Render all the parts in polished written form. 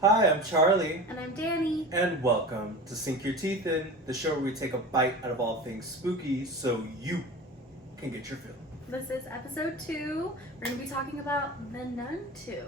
Hi, I'm Charlie, And I'm Danny. and welcome to Sink Your Teeth In, the show where we take a bite out of all things spooky so you can get your fill. This is episode 2. We're going to be talking about The Nun 2.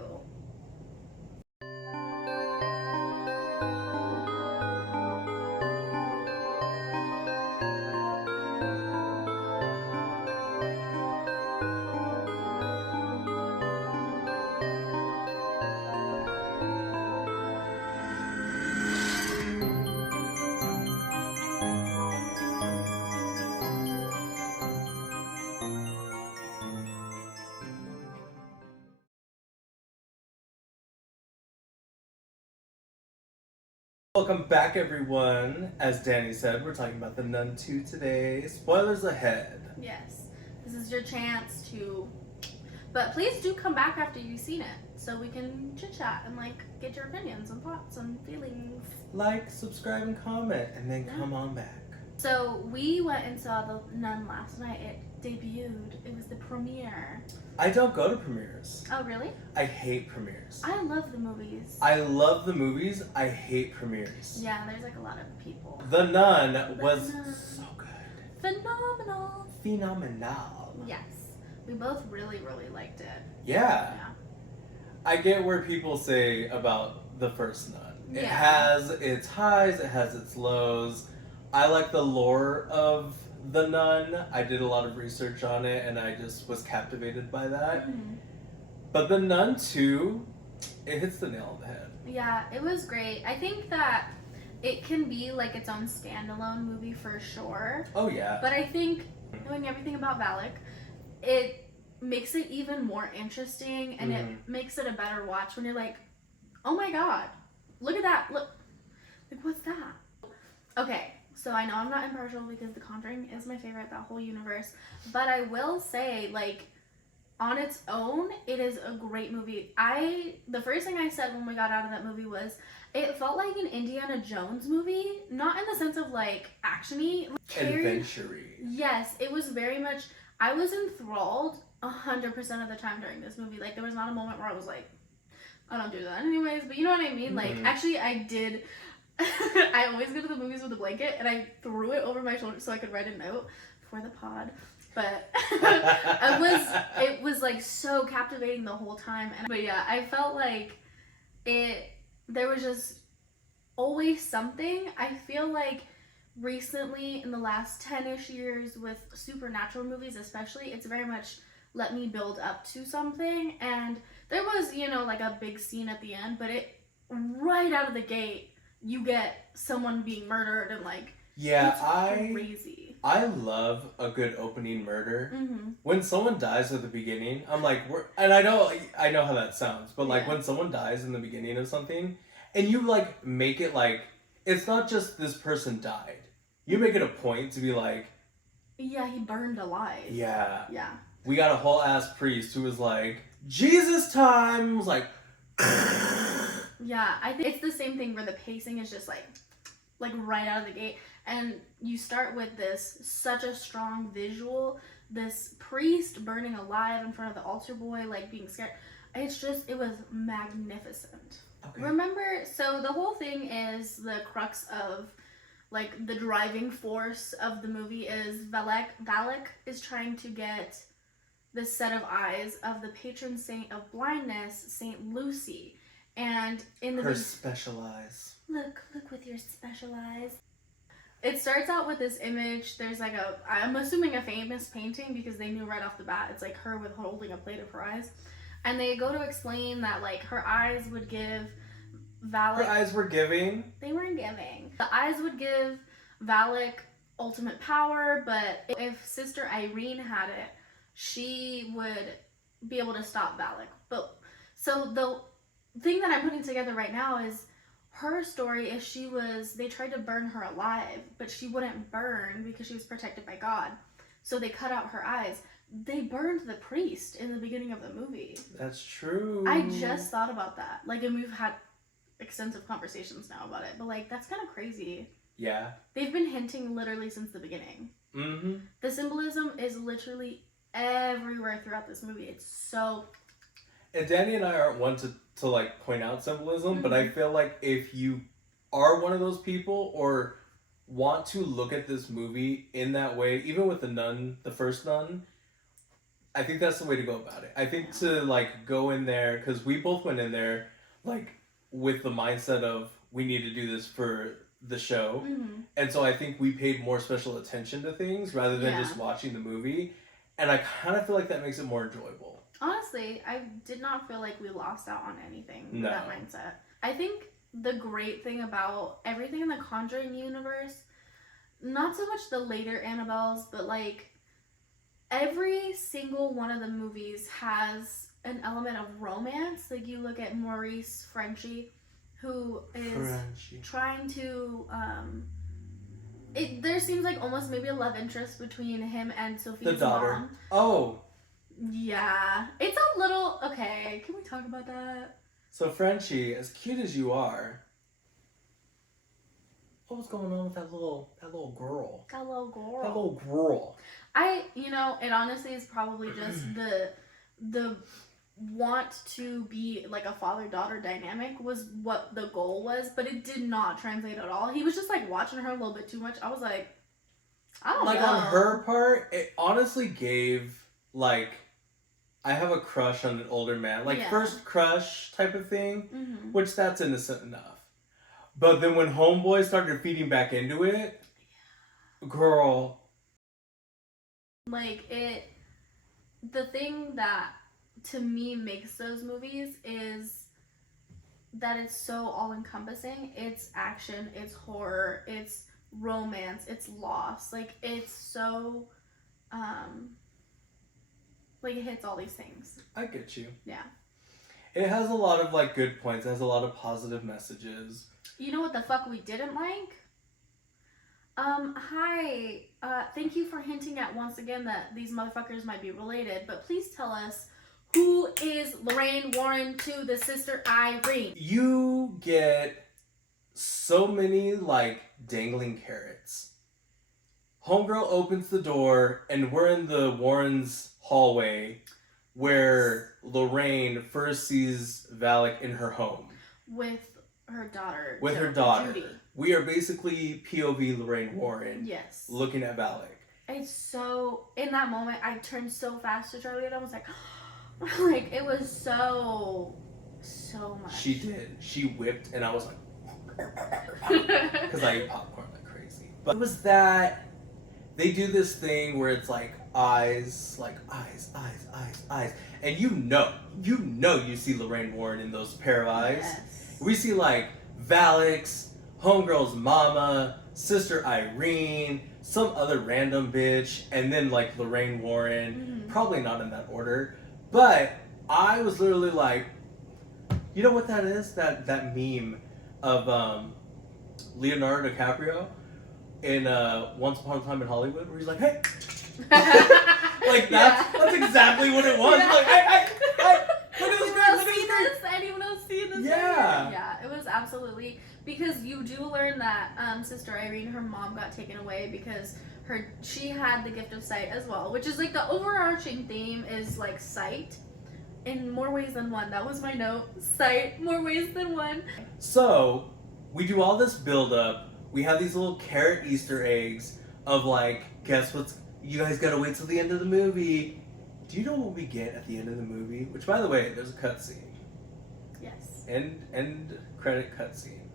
Welcome back, everyone. As Danny said, we're talking about The Nun 2 today. Spoilers ahead. Yes, this is your chance to... But please do come back after you've seen it so we can chit-chat and, get your opinions and thoughts and feelings. Like, subscribe, and comment, and then come on back. So we went and saw The Nun last night. It debuted. It was the premiere. I don't go to premieres. Oh, really? I hate premieres. I love the movies. I love the movies. I hate premieres. Yeah, there's a lot of people. The Nun was so good. Phenomenal. Phenomenal. Yes. We both really, really liked it. Yeah. Yeah. I get where people say about the first Nun. It Yeah. has its highs, it has its lows. I like the lore of the Nun. I did a lot of research on it and I just was captivated by that. Mm-hmm. But the Nun 2, it hits the nail on the head. Yeah, it was great. I think that it can be its own standalone movie for sure. Oh yeah. But I think knowing everything about Valak, it makes it even more interesting and it makes it a better watch when you're like, oh my god, look at that. Look, what's that? Okay, so I know I'm not impartial because The Conjuring is my favorite, that whole universe. But I will say, on its own, it is a great movie. The first thing I said when we got out of that movie was, it felt like an Indiana Jones movie, not in the sense of actiony. Adventure-y. Yes, it was very much, I was enthralled 100% of the time during this movie. There was not a moment where I was like, I don't do that anyways, but you know what I mean? Actually, I did. I always go to the movies with a blanket, and I threw it over my shoulder so I could write a note for the pod. But it was so captivating the whole time. But yeah, I felt like there was just always something. I feel like recently, in the last 10-ish years with supernatural movies especially, it's very much let me build up to something. And there was, a big scene at the end, but it right out of the gate, you get someone being murdered and it's crazy. I love a good opening murder. Mm-hmm. When someone dies at the beginning, I'm like, and I know how that sounds, but Yeah. when someone dies in the beginning of something, and you make it it's not just this person died. You make it a point to be like, yeah, he burned alive. yeah. Yeah. We got a whole ass priest who was like, Jesus time, was like, yeah, I think it's the same thing where the pacing is just right out of the gate, and you start with such a strong visual, this priest burning alive in front of the altar boy, being scared. It was magnificent. Okay. Remember, so the whole thing is the crux of the driving force of the movie is Valak is trying to get the set of eyes of the patron saint of blindness, Saint Lucy. And in the her special eyes. Look with your special eyes. It starts out with this image. There's I'm assuming a famous painting because they knew right off the bat it's her with holding a plate of her eyes. And they go to explain that her eyes would give Valak... Her eyes were giving? They weren't giving. The eyes would give Valak ultimate power, but if Sister Irene had it, she would be able to stop Valak. But so the thing that I'm putting together right now is her story is they tried to burn her alive, but she wouldn't burn because she was protected by God. So they cut out her eyes. They burned the priest in the beginning of the movie. That's true. I just thought about that. And we've had extensive conversations now about it, but that's kind of crazy. Yeah. They've been hinting literally since the beginning. Mm-hmm. The symbolism is literally everywhere throughout this movie. It's so And Danny and I aren't one to like point out symbolism, but I feel like if you are one of those people or want to look at this movie in that way, even with the nun, the first nun, I think that's the way to go about it. I think to like go in there, because we both went in there like with the mindset of we need to do this for the show. And so I think we paid more special attention to things rather than just watching the movie. And I kind of feel like that makes it more enjoyable. Honestly, I did not feel like we lost out on anything with that mindset. I think the great thing about everything in the Conjuring universe, not so much the later Annabelles, but like every single one of the movies has an element of romance. Like you look at Maurice Frenchie, who is trying to there seems like almost maybe a love interest between him and Sophie's mom. Oh. Yeah. It's a little okay, can we talk about that? So Frenchie, as cute as you are, what was going on with that little girl? That little girl. That little girl. It honestly is probably just the want to be like a father-daughter dynamic was what the goal was, but it did not translate at all. He was just like watching her a little bit too much. I was like, I don't know. Like on her part, it honestly gave like I have a crush on an older man. Like first crush type of thing, which that's innocent enough. But then when Homeboy started feeding back into it, girl. Like the thing that to me makes those movies is that it's so all-encompassing. It's action, it's horror, it's romance, it's loss. Like it's so like it hits all these things. I get you. Yeah. It has a lot of like good points. It has a lot of positive messages. You know what the fuck we didn't like? Hi. Thank you for hinting at once again that these motherfuckers might be related, but please tell us, who is Lorraine Warren to the sister Irene? You get so many like dangling carrots. Homegirl opens the door and we're in the Warrens' hallway where Lorraine first sees Valak in her home. With her daughter. With her daughter. Judy. We are basically POV Lorraine Warren. Yes. Looking at Valak. It's so, in that moment, I turned so fast to Charlie and I was like, like, it was so much. She did. She whipped and I was like, because I eat popcorn like crazy. But it was that they do this thing where it's like eyes, and you see Lorraine Warren in those pair of eyes. Yes. We see like Valak's, Homegirl's mama, sister Irene, some other random bitch, and then like Lorraine Warren. Probably not in that order, but I was literally like, you know what that is? That meme of Leonardo DiCaprio in Once Upon a Time in Hollywood, where he's like, hey. Like that's exactly what it was. Yeah. Like, I look at this girl, look at this girl. Anyone else see this? Yeah, it was absolutely, because you do learn that Sister Irene, her mom got taken away because she had the gift of sight as well, which is like the overarching theme is like sight in more ways than one. That was my note. Sight, more ways than one. So we do all this build up. We have these little carrot Easter eggs of like, guess what's. You guys gotta wait till the end of the movie. Do you know what we get at the end of the movie? Which, by the way, there's a cutscene. Yes. End credit cutscene.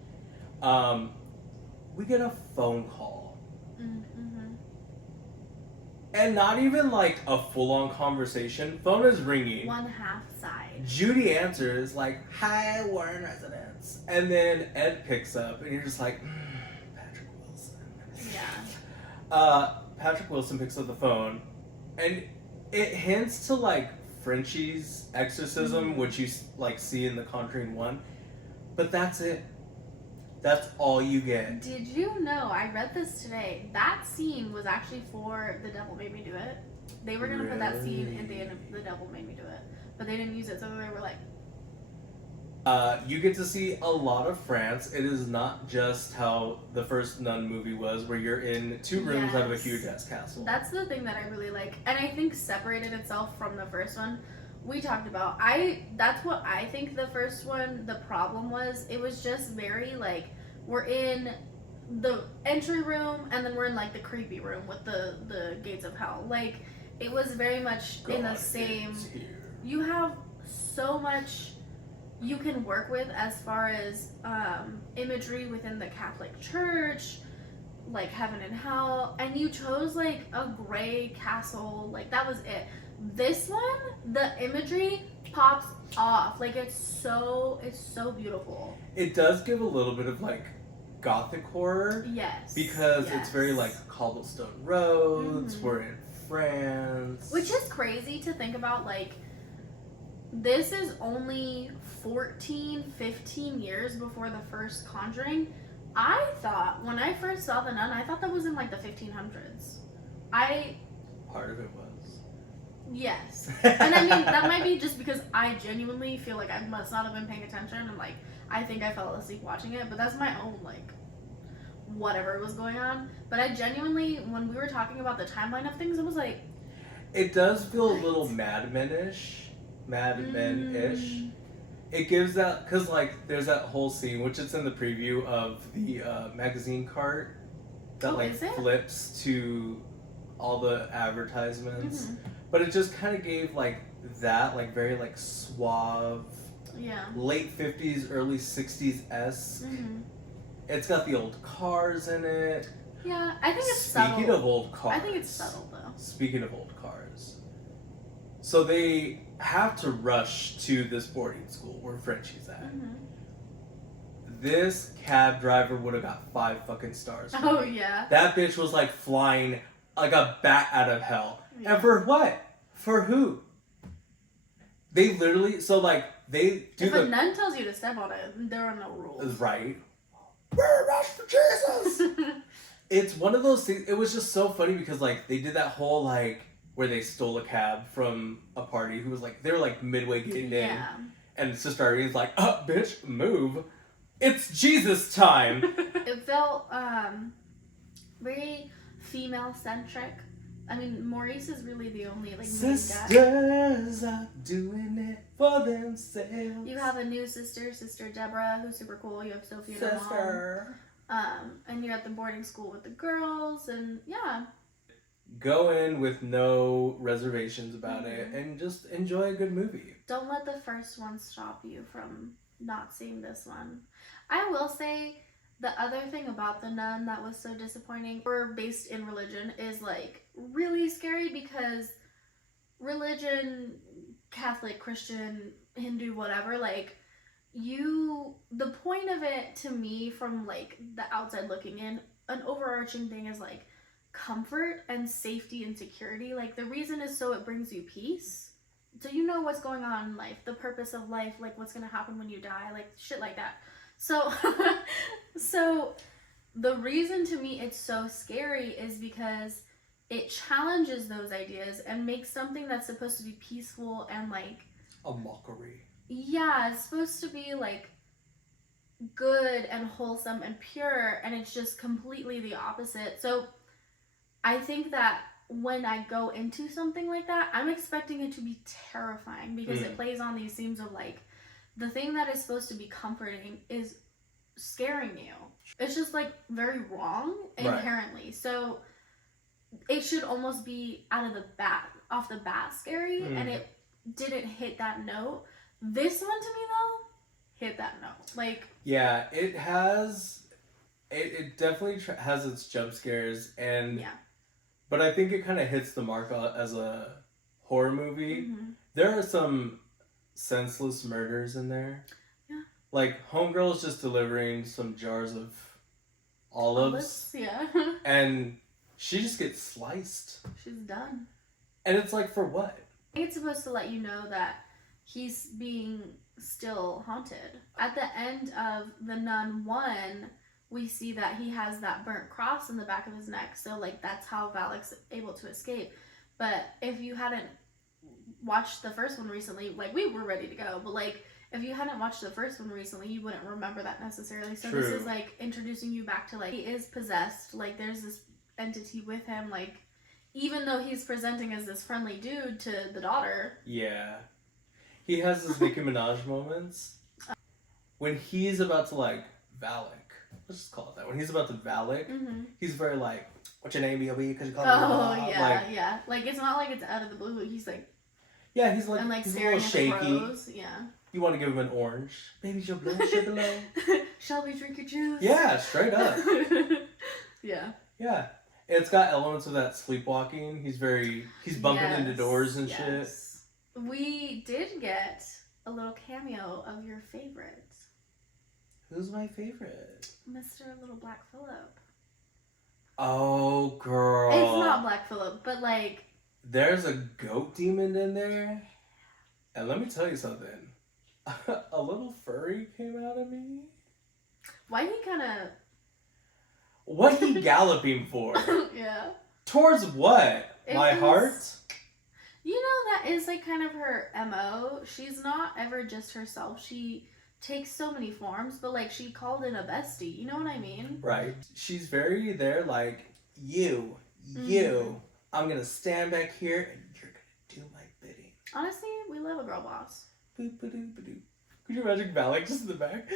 We get a phone call. And not even like a full-on conversation. Phone is ringing. One half side. Judy answers like, "Hi, Warren residence," and then Ed picks up, and you're just like, Patrick Wilson. Yeah. Patrick Wilson picks up the phone, and it hints to like Frenchie's exorcism, which you like see in the Conjuring 1, but that's it. That's all you get. Did you know, I read this today, that scene was actually for The Devil Made Me Do It. They were going to put that scene in the end of The Devil Made Me Do It, but they didn't use it, so they were like... You get to see a lot of France. It is not just how the first Nun movie was, where you're in two rooms out of a huge ass castle. That's the thing that I really like, and I think separated itself from the first one we talked about. That's what I think the first one, the problem was. It was just very like, we're in the entry room and then we're in like the creepy room with the gates of hell. Like, it was very much in the same. You have so much you can work with as far as imagery within the Catholic Church, like heaven and hell, and you chose like a gray castle. Like, that was it. This one, the imagery pops off. Like, it's so beautiful. It does give a little bit of like gothic horror. Yes. Because it's very like cobblestone roads. We're in France. Which is crazy to think about. Like, this is only 14, 15 years before the first Conjuring. I thought, when I first saw The Nun, I thought that was in like the 1500s. Part of it was. Yes. And I mean, that might be just because I genuinely feel like I must not have been paying attention, and like, I think I fell asleep watching it, but that's my own, like, whatever was going on. But I genuinely, when we were talking about the timeline of things, it was like... It does feel a little Mad Men-ish. It gives that, because like there's that whole scene, which it's in the preview, of the magazine cart that flips to all the advertisements. But it just kind of gave like that, like very like suave, late 50s, early 60s-esque. It's got the old cars in it. Yeah, I think it's subtle. Speaking of old cars. I think it's subtle though. Speaking of old cars. So they have to rush to this boarding school where Frenchie's at. This cab driver would have got 5 fucking stars. Oh, yeah. That bitch was like flying like a bat out of hell. Yeah. And for what? For who? They literally, so like, they do if a nun tells you to step on it, there are no rules. Right. We're rush for Jesus! It's one of those things, it was just so funny because like, they did that whole like, where they stole a cab from a party who was like, they were like midway getting in. And Sister Irene's like, bitch, move. It's Jesus time. It felt very female-centric. I mean, Maurice is really the only like sisters are doing it for themselves. You have a new sister, Sister Deborah, who's super cool. You have Sophie and her mom. And you're at the boarding school with the girls, and yeah. Go in with no reservations about it and just enjoy a good movie. Don't let the first one stop you from not seeing this one. I will say the other thing about The Nun that was so disappointing, or based in religion, is like really scary because religion, Catholic, Christian, Hindu, whatever, like the point of it to me from like the outside looking in, an overarching thing is like comfort and safety and security. Like, the reason is so it brings you peace, so you know what's going on in life, the purpose of life, like what's gonna happen when you die, like shit like that. So so the reason to me it's so scary is because it challenges those ideas and makes something that's supposed to be peaceful and like a mockery. Yeah, it's supposed to be like good and wholesome and pure, and it's just completely the opposite. So I think that when I go into something like that, I'm expecting it to be terrifying because it plays on these themes of like, the thing that is supposed to be comforting is scaring you. It's just like very wrong inherently. Right. So it should almost be off the bat scary, and it didn't hit that note. This one to me though, hit that note. Like, yeah, it has. It definitely has its jump scares, and but I think it kind of hits the mark as a horror movie. There are some senseless murders in there. Yeah. Like, homegirl's just delivering some jars of olives. Yeah. And she just gets sliced. She's done. And it's like, for what? I think it's supposed to let you know that he's being still haunted. At the end of The Nun 1, we see that he has that burnt cross in the back of his neck. So, like, that's how Valak's able to escape. But if you hadn't watched the first one recently, like, we were ready to go, but like, if you hadn't watched the first one recently, you wouldn't remember that necessarily. So This is like introducing you back to like, he is possessed, like there's this entity with him, like even though he's presenting as this friendly dude to the daughter. Yeah. He has his Nicki Minaj moments. When he's about to, like, Valak. Let's just call it that. When he's about to Valak, he's very like, what's your name, B.O.B.? Because you call me. Oh, yeah, yeah. Like, it's not like it's out of the blue. He's like... Yeah, he's like, and like he's a staring little at shaky. the crows. Yeah. You want to give him an orange. Baby, your blood sugar low. Shall we drink your juice? Yeah, straight up. Yeah. Yeah. It's got elements of that sleepwalking. He's bumping into doors and shit. We did get a little cameo of your favorite. Who's my favorite? Mr. Little Black Phillip. Oh, girl. It's not Black Phillip, but like... There's a goat demon in there. And let me tell you something. A little furry came out of me. Why he kind of... What he galloping for? Yeah. Towards what? My heart? You know, that is like kind of her MO. She's not ever just herself. She takes so many forms, but like she called in a bestie. You know what I mean? Right. She's very there like, you. I'm going to stand back here and you're going to do my bidding. Honestly, we love a girl boss. Boop-a-doop-a-doop. Could you imagine Valak just in the back?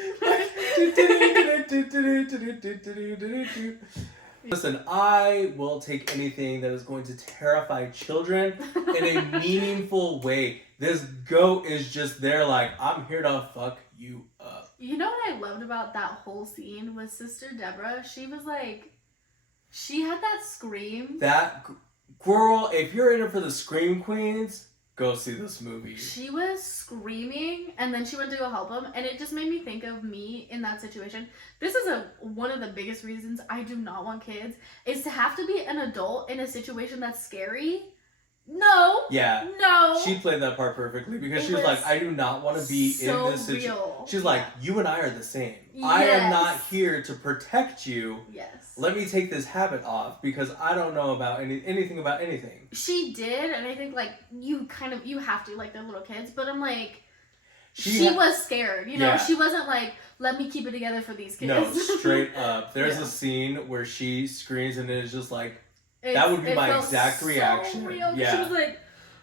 Listen, I will take anything that is going to terrify children in a meaningful way. This goat is just there like, I'm here to fuck you up. You know what I loved about that whole scene was Sister Deborah? She was like, she had that scream. That girl, if you're in it for the Scream Queens, go see this movie. She was screaming, and then she went to go help him, and it just made me think of me in that situation. This is one of the biggest reasons I do not want kids, is to have to be an adult in a situation that's scary. No. Yeah. No. She played that part perfectly because she was like, I do not want to be in this situation. She's like, you and I are the same. Yes. I am not here to protect you. Yes. Let me take this habit off because I don't know about anything about anything. She did, and I think like you have to, like, they're little kids, but I'm like, she was scared, you know? Yeah. She wasn't like, let me keep it together for these kids. No, straight up. There's a scene where she screams and it is just like, that would be my exact reaction. Real. Yeah. She was like,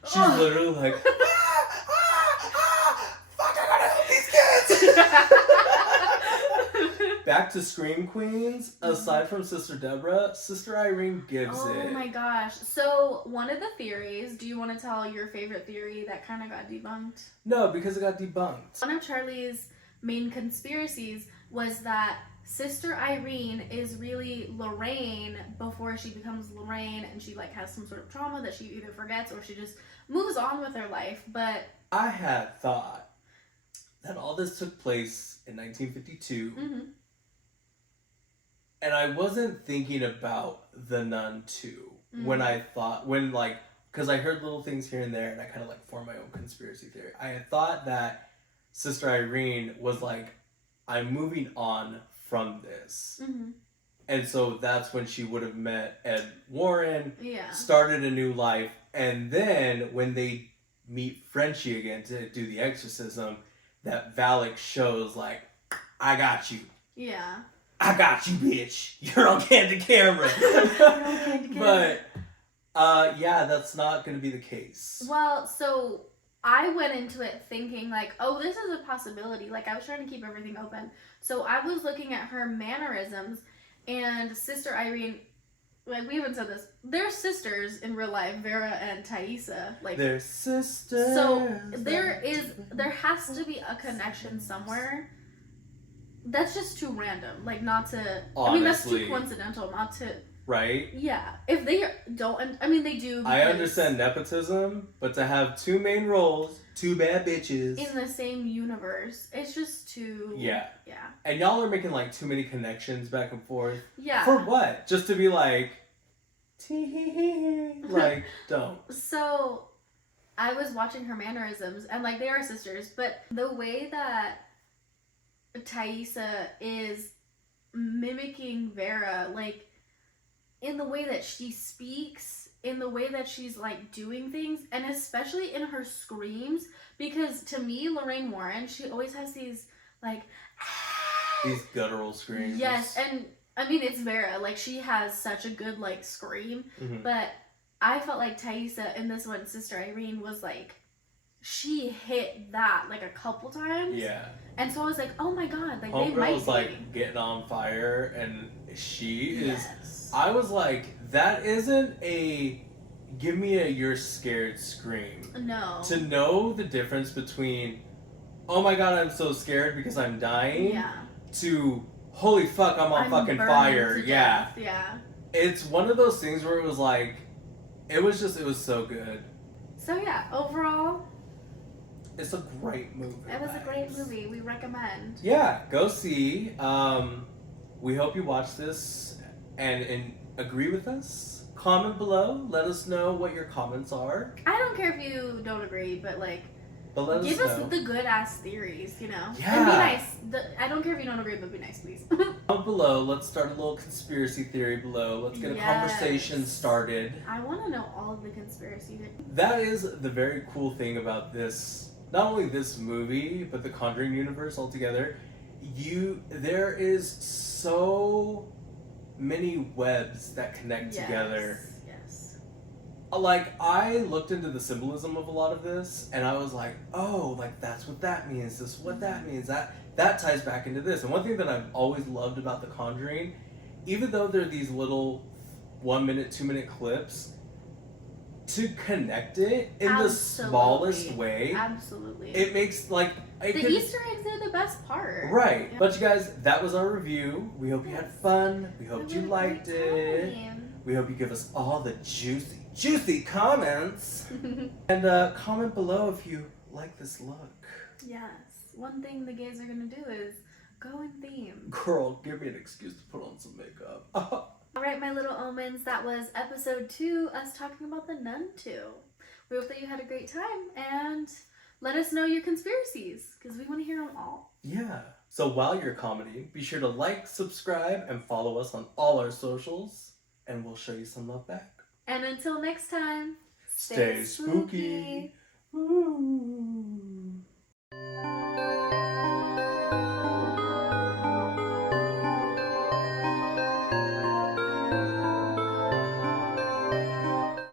she's literally like, fuck, I gotta help these kids. Back to Scream Queens, aside from Sister Deborah, Sister Irene gives it. Oh my gosh. So, one of the theories, do you want to tell your favorite theory that kind of got debunked? No, because it got debunked. One of Charlie's main conspiracies was that Sister Irene is really Lorraine before she becomes Lorraine, and she like has some sort of trauma that she either forgets or she just moves on with her life. But I had thought that all this took place in 1952, and I wasn't thinking about The Nun 2 because I heard little things here and there, and I kind of like formed my own conspiracy theory. I had thought that Sister Irene was like, I'm moving on from this. And so that's when she would have met Ed Warren, started a new life, and then when they meet Frenchie again to do the exorcism, that Valak shows like, I got you. Yeah. I got you, bitch. You're on candid camera. But, yeah, that's not going to be the case. Well, so I went into it thinking like, oh, this is a possibility. Like, I was trying to keep everything open. So I was looking at her mannerisms, and Sister Irene, like, we even said this, they're sisters in real life, Vera and Thaisa. Like, they're sisters. So there has to be a connection somewhere. That's just too random. Like, not to, honestly, I mean, that's too coincidental not to. Right? Yeah. If they don't, I mean, they do. I understand nepotism, but to have two main roles, two bad bitches in the same universe, it's just too. Yeah. Yeah. And y'all are making like too many connections back and forth. Yeah. For what? Just to be like, like, don't. So, I was watching her mannerisms, and like, they are sisters, but the way that Thaisa is mimicking Vera, like, in the way that she speaks, in the way that she's like doing things, and especially in her screams, because to me, Lorraine Warren, she always has these like these guttural screams. Yes, and I mean, it's Vera, like, she has such a good like scream, but I felt like Thaisa in this one, Sister Irene, was like, she hit that like a couple times. Yeah. And so I was like, oh my god, like they Homegirl might is be. like getting on fire, and she is. Yes. I was like, that isn't a give me a you're scared scream. No. To know the difference between, oh my god, I'm so scared because I'm dying, Yeah. to holy fuck, I'm I'm fucking burning fire. to Yeah. death. Yeah. It's one of those things where it was like, it was so good. So yeah, overall, It's a great movie. it was a great guys. movie. We recommend. Yeah, go see. We hope you watch this and agree with us. Comment below. Let us know what your comments are. I don't care if you don't agree, but like, But let give us us know. the good ass theories, you know? Yeah. And be nice. I don't care if you don't agree, but be nice, please. Comment below. Let's start a little conspiracy theory below. Let's get a conversation started. I want to know all of the conspiracy theories. That is the very cool thing about this. Not only this movie, but the Conjuring universe altogether. There is so many webs that connect together. Yes. Like, I looked into the symbolism of a lot of this, and I was like, oh, like, that's what that means, this is what that means, that ties back into this. And one thing that I've always loved about The Conjuring, even though they're these little 1 minute, 2 minute clips, to connect it in the smallest way, Absolutely. it makes, like, the Easter eggs are the best part. Right. Yeah. But you guys, that was our review. We hope you had fun. We hope you liked it. We hope you give us all the juicy comments. And comment below if you like this look. Yes. One thing the gays are going to do is go in theme. Girl, give me an excuse to put on some makeup. Alright, my little omens, that was episode 2, us talking about the Nun 2. We hope that you had a great time, and let us know your conspiracies, because we want to hear them all. Yeah. So while you're commenting, be sure to like, subscribe, and follow us on all our socials, and we'll show you some love back. And until next time, Stay spooky. Ooh.